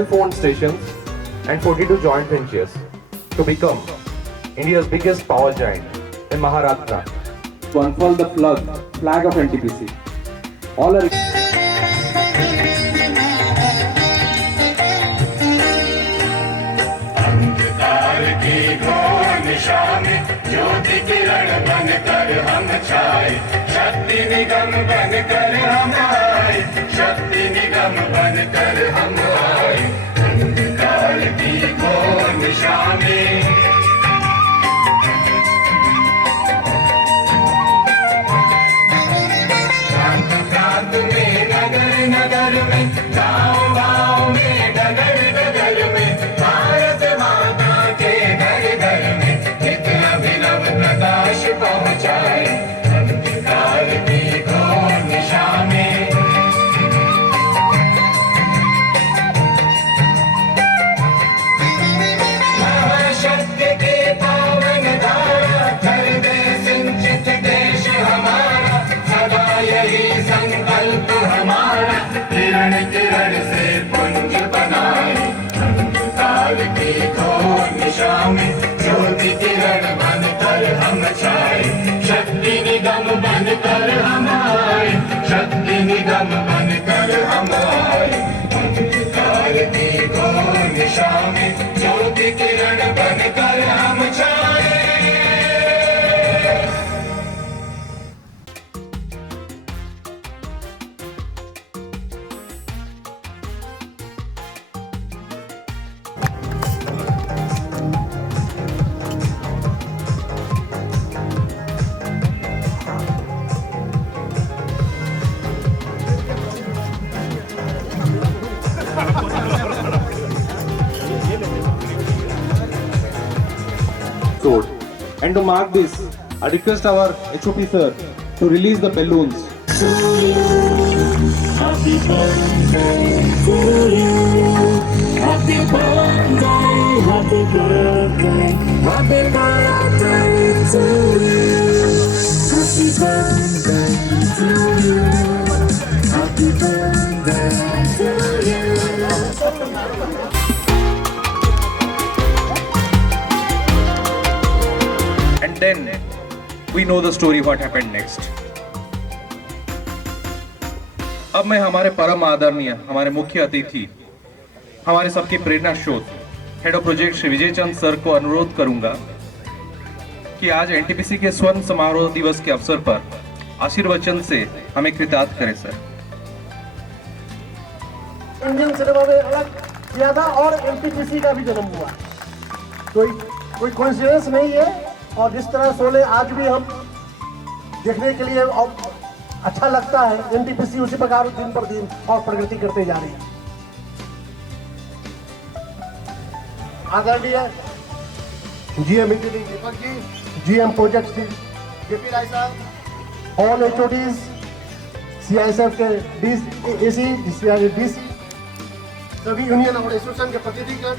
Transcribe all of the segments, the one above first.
self-owned stations, and 42 joint ventures to become India's biggest power giant in Maharashtra. To unfurl the flag of NTPC. All are अंधकार की घोर निशा में ज्योति किरण बनकर हम छाए, शक्ति निगम बनकर हम आए, शक्ति निगम बनकर हम आए। अंधकार की घोर निशा में प्रांत प्रांत में, नगर नगर में, गाँव गाँव में, डगर डगर में, भारत माता के घर घर में नित अभिनव प्रकाश पहुँचाए। अंधकार की घोर निशा में महाशक्ति के पावन धारा, कर दे सिंचित देश हमारा, सदा यही संकल्प हमारा, किरण किरण से पुंज बनाए। अंधकार की घोर निशा में ज्योति किरण बनकर हम छाए, शक्ति निगम बनकर हम आए, शक्ति निगम बनकर हम आए। अंधकार की घोर निशा में ज्योति किरण बनकर हम छाए। sword. And to mark this, I request our HOP sir to release the balloons. Happy birthday to you. Happy birthday, happy birthday, happy birthday to you. Happy birthday to you. Happy birthday to you. And then we know the story what happened next. अब मैं हमारे परम आदरणीय हमारे मुख्य अतिथि हमारे सबके प्रेरणा स्रोत head of project Shri Vijay Chand sir को अनुरोध करूंगा कि आज एनटीपीसी के स्वर्ण समारोह दिवस के अवसर पर आशीर्वचन से हमें कृतार्थ करें सर। इंडियन सिनेमा में अलग किया था और एनटीपीसी का भी जन्म हुआ। कोई कोइंसिडेंस नहीं है। और जिस तरह शोले आज भी हम देखने के लिए और अच्छा लगता है, एनटीपीसी उसी प्रकार दिन पर दिन और प्रगति करते जा रही है। आदरणीय GM engineering Deepak ji, GM project JP राय साहब, ऑल एचओडीज, सीआईएसएफ के डीसी, सभी यूनियन और एसोसिएशन के प्रतिनिधिगण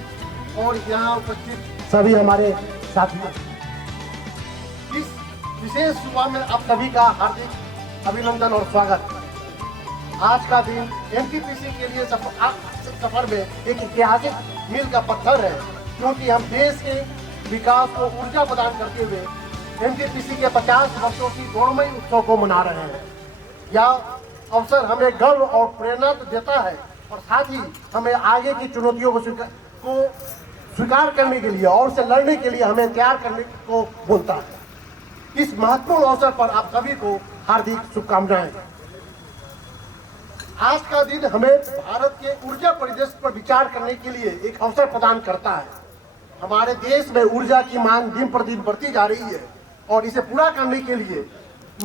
और यहाँ उपस्थित सभी हमारे साथी, इस विशेष सुबह में आप सभी का हार्दिक अभिनंदन और स्वागत। आज का दिन एनटीपीसी के लिए सफर में एक ऐतिहासिक मील का पत्थर है, क्योंकि हम देश के विकास को ऊर्जा प्रदान करते हुए एनटीपीसी के 50 वर्षों की गौरवमयी उत्सव को मना रहे हैं। यह अवसर हमें गर्व और प्रेरणा तो देता है और साथ ही हमें आगे की चुनौतियों को स्वीकार करने के लिए और उसे लड़ने के लिए हमें तैयार करने को बोलता है। इस महत्वपूर्ण अवसर पर आप सभी को हार्दिक शुभकामनाएं। आज का दिन हमें भारत के ऊर्जा परिदृश्य पर विचार करने के लिए एक अवसर प्रदान करता है। हमारे देश में ऊर्जा की मांग दिन पर दिन बढ़ती जा रही है और इसे पूरा करने के लिए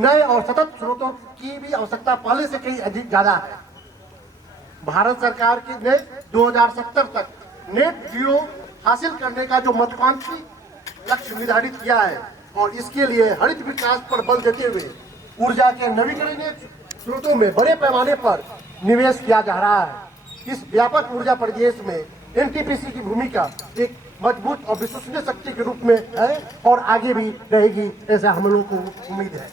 नए और सतत स्रोतों की भी आवश्यकता पहले से कहीं अधिक ज्यादा है। भारत सरकार की ने 2070 तक नेट जीरो हासिल करने का जो महत्वाकांक्षी लक्ष्य निर्धारित किया है और इसके लिए हरित विकास पर बल देते हुए ऊर्जा के नवीकरणीय स्रोतों में बड़े पैमाने पर निवेश किया जा रहा है। इस व्यापक ऊर्जा परिदृश्य में एनटीपीसी की भूमिका एक मजबूत और विश्वसनीय शक्ति के रूप में है और आगे भी रहेगी, ऐसा हम लोगों को उम्मीद है।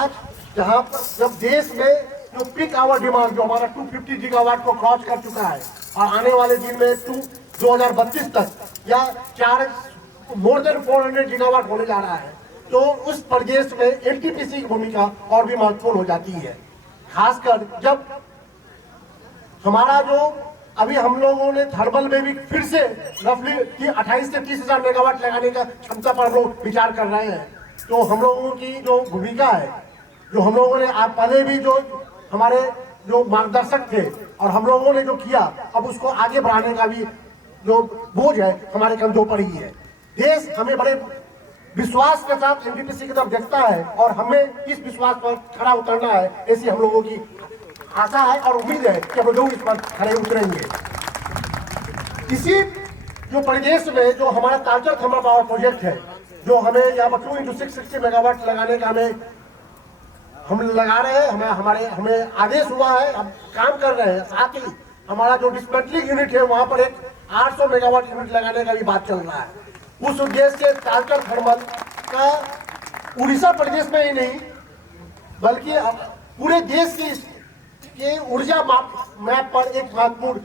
आज जहां पर जब देश में जो पीक आवर डिमांड जो हमारा 250 गीगावाट को क्रॉस कर चुका है और आने वाले दिन में 2032 तक या मोर देन 400 गीगावाट होने जा रहा है, तो उस परिवेश में एनटीपीसी की भूमिका और भी महत्वपूर्ण हो जाती है। खासकर जब हमारा जो अभी हम लोगों ने थर्मल में भी फिर से रफली 28 से 30,000 मेगावाट लगाने का क्षमता पर हम लोग विचार कर रहे हैं, तो हम लोगों की जो भूमिका है, जो हम लोगों ने आप पहले भी जो हमारे जो मार्गदर्शक थे और हम लोगों ने जो किया, अब उसको आगे बढ़ाने का भी जो बोझ है हमारे कंधों पर ही है। देश हमें बड़े विश्वास के साथ एनटीपीसी की तरफ देखता है और हमें इस विश्वास पर खरा उतरना है, ऐसी हम लोगों की आशा है और उम्मीद है कि हम लोग इस पर खड़े उतरेंगे। इसी जो परिवेश में जो हमारा तालचर थर्मल पावर प्रोजेक्ट है, जो हमें यहाँ पर 2x660 मेगावाट लगाने का हम लगा रहे हैं, हमें आदेश हुआ है, हम काम कर रहे हैं। साथ ही हमारा जो डिस्मेंटलिंग यूनिट है वहाँ पर एक 800 मेगावाट यूनिट लगाने का भी बात चल रहा है। उस उद्देश्य से तालचर थर्मल का उड़ीसा प्रदेश में ही नहीं बल्कि पूरे देश की ऊर्जा मैप पर एक महत्वपूर्ण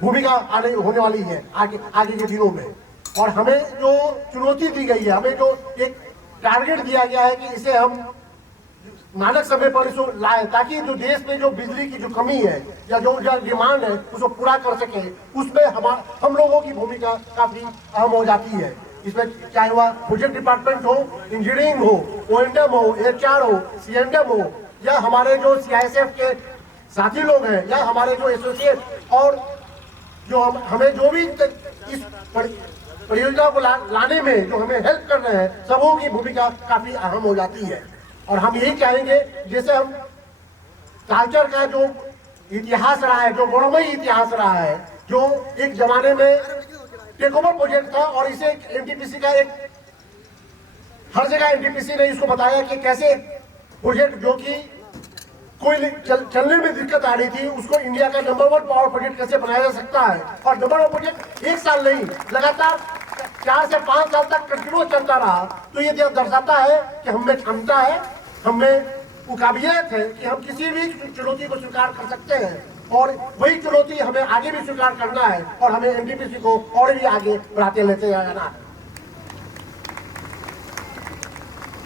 भूमिका होने वाली है आगे के दिनों में। और हमें जो चुनौती दी गई है, हमें जो एक टारगेट दिया गया है कि इसे हम मानक समय पर इसको लाए, ताकि जो देश में जो बिजली की जो कमी है या जो डिमांड है उसको पूरा कर सके। उसमें हम लोगों की भूमिका काफी अहम हो जाती है। इसमें चाहे वह प्रोजेक्ट डिपार्टमेंट हो, इंजीनियरिंग हो, ONM हो, HR हो, CNM हो, या हमारे जो CISF के साथी लोग हैं, या हमारे जो एसोसिएट और जो हमें जो भी इस परियोजना को लाने में जो हमें हेल्प कर रहे हैं, सबों की भूमिका काफी अहम हो जाती है। और हम यही चाहेंगे, जैसे हम तालचर का जो इतिहास रहा है, जो गौरवमयी इतिहास रहा है, जो एक जमाने में टेक ओवर प्रोजेक्ट था और इसे एनटीपीसी का एक हर जगह एनटीपीसी ने इसको बताया कि कैसे प्रोजेक्ट जो कि कोई चलने में दिक्कत आ रही थी, उसको इंडिया का नंबर 1 पावर प्रोजेक्ट कैसे बनाया जा सकता है। और नंबर 1 प्रोजेक्ट एक साल नहीं, लगातार 4 से 5 साल तक कंटिन्यू चलता रहा। तो ये दर्शाता है कि हमें क्षमता है, हमें वो काबिलियत है कि हम किसी भी चुनौती को स्वीकार कर सकते हैं। और वही चुनौती हमें आगे भी स्वीकार करना है और हमें एनटीपीसी को और भी आगे बढ़ाते लेते जाना है।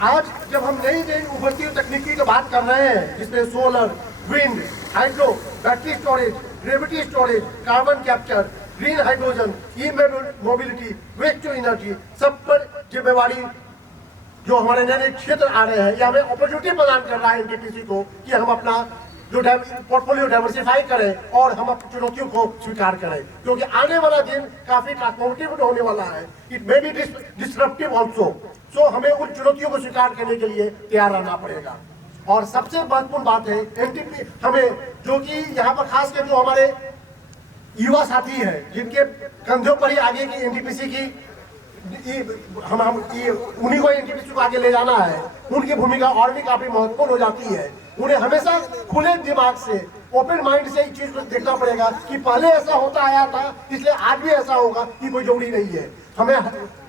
आज जब हम नई उभरती हुई तकनीकी की बात कर रहे हैं, जिसमें solar, wind, hydro, battery storage, gravity storage, carbon capture, green hydrogen, e mobility, waste to energy, सब पर जिम्मेवारी जो हमारे नए नए क्षेत्र आ रहे हैं, ये हमें अपॉर्चुनिटी प्रदान कर रहा है एनटीपीसी को कि हम अपना जो पोर्टफोलियो डाइवर्सिफाई करें और हम अपनी चुनौतियों को स्वीकार करें, क्योंकि आने वाला दिन काफी ट्रांसफॉर्मेटिव होने वाला है। It may be disruptive also, so हमें उन चुनौतियों को स्वीकार करने के लिए तैयार रहना पड़ेगा। और सबसे महत्वपूर्ण बात है एनटीपी हमें, जो कि यहाँ पर खास कर जो हमारे युवा साथी हैं, जिनके कंधों पर ही आगे की एनटीपीसी की उन्हीं को एनटीपीसी को आगे ले जाना है, उनकी भूमिका और भी काफी महत्वपूर्ण हो जाती है। उन्हें हमेशा खुले दिमाग से, ओपन माइंड से इस चीज को देखना पड़ेगा कि पहले ऐसा होता आया था, इसलिए आज भी ऐसा होगा, कि कोई जरूरी नहीं है। हमें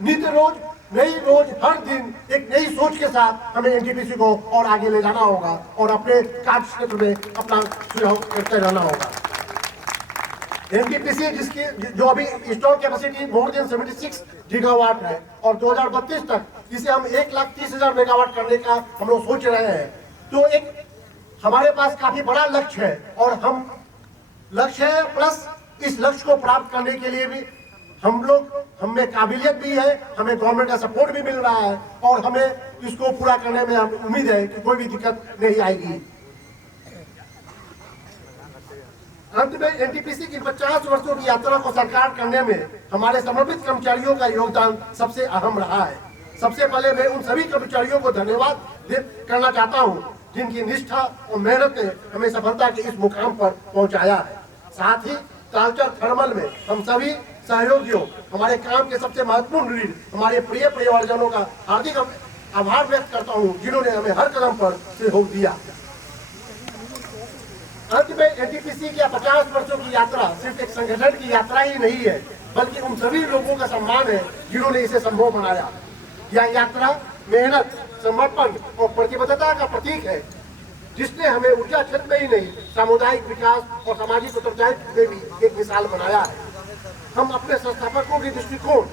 नित्य रोज हर दिन एक नई सोच के साथ हमें एनटीपीसी को और आगे ले जाना होगा और अपने कार्य क्षेत्र में अपना सुझाव करते रहना होगा। एनटीपीसी जिसकी जो अभी install capacity more than 76 gigawatt है और 2032 तक इसे हम 1,30,000 मेगावाट करने का हम लोग सोच रहे हैं। तो एक हमारे पास काफी बड़ा लक्ष्य है और लक्ष्य है, प्लस इस लक्ष्य को प्राप्त करने के लिए भी हमें काबिलियत भी है, हमें गवर्नमेंट का सपोर्ट भी मिल रहा है और हमें इसको पूरा करने में हम उम्मीद है कि कोई भी दिक्कत नहीं आएगी। अंत में एनटीपीसी की 50 वर्षों की यात्रा को साकार करने में हमारे समर्पित कर्मचारियों का योगदान सबसे अहम रहा है। सबसे पहले मैं उन सभी कर्मचारियों को धन्यवाद करना चाहता हूं, जिनकी निष्ठा और मेहनत ने हमें सफलता के इस मुकाम पर पहुंचाया है। साथ ही तालचर थर्मल में हम सभी सहयोगियों, हमारे काम के सबसे महत्वपूर्ण लीड, हमारे प्रिय परिवारजनों का हार्दिक आभार व्यक्त करता हूं, जिन्होंने हमें हर कदम पर सहयोग दिया। अंत में एनटीपीसी की 50 वर्षों की यात्रा सिर्फ एक संगठन की यात्रा ही नहीं है, बल्कि उन सभी लोगों का सम्मान है जिन्होंने इसे संभव बनाया। यह यात्रा मेहनत, समर्पण और प्रतिबद्धता का प्रतीक है। जिसने हमें ऊर्जा क्षेत्र में ही नहीं सामुदायिक विकास और सामाजिक उत्तरदायित्व में भी एक मिसाल बनाया है। हम अपने संस्थापकों के दृष्टिकोण,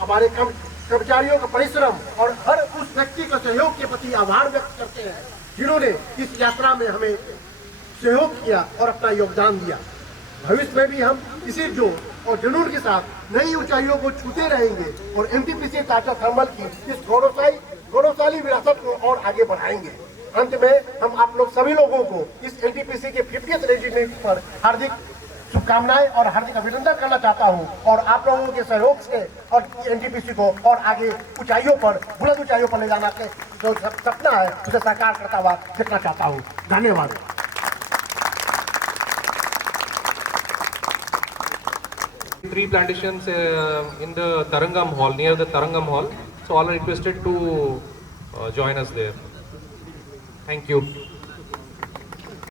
हमारे कर्मचारियों का परिश्रम और हर उस व्यक्ति का सहयोग के प्रति आभार व्यक्त करते हैं जिन्होंने इस यात्रा में हमें सहयोग किया और अपना योगदान दिया। भविष्य में भी हम इसी जोश और जुनून के साथ नई ऊंचाइयों को छूते रहेंगे और एनटीपीसी टाटा थर्मल की इस गौरवशाली विरासत को और आगे बढ़ाएंगे। अंत में हम आप लोग सभी लोगों को इस एनटीपीसी के 50th रेजिडेंट पर हार्दिक शुभकामनाएं और हार्दिक अभिनंदन करना चाहता हूं और आप लोगों के सहयोग से और एनटीपीसी को और आगे ऊंचाइयों पर, बुलंद ऊंचाइयों पर ले जाना के जो सपना है उसे साकार करता हुआ देखना चाहता हूं। धन्यवाद। Tree plantations in the Tarangam Hall, near the Tarangam Hall. So all are requested to join us there. Thank you.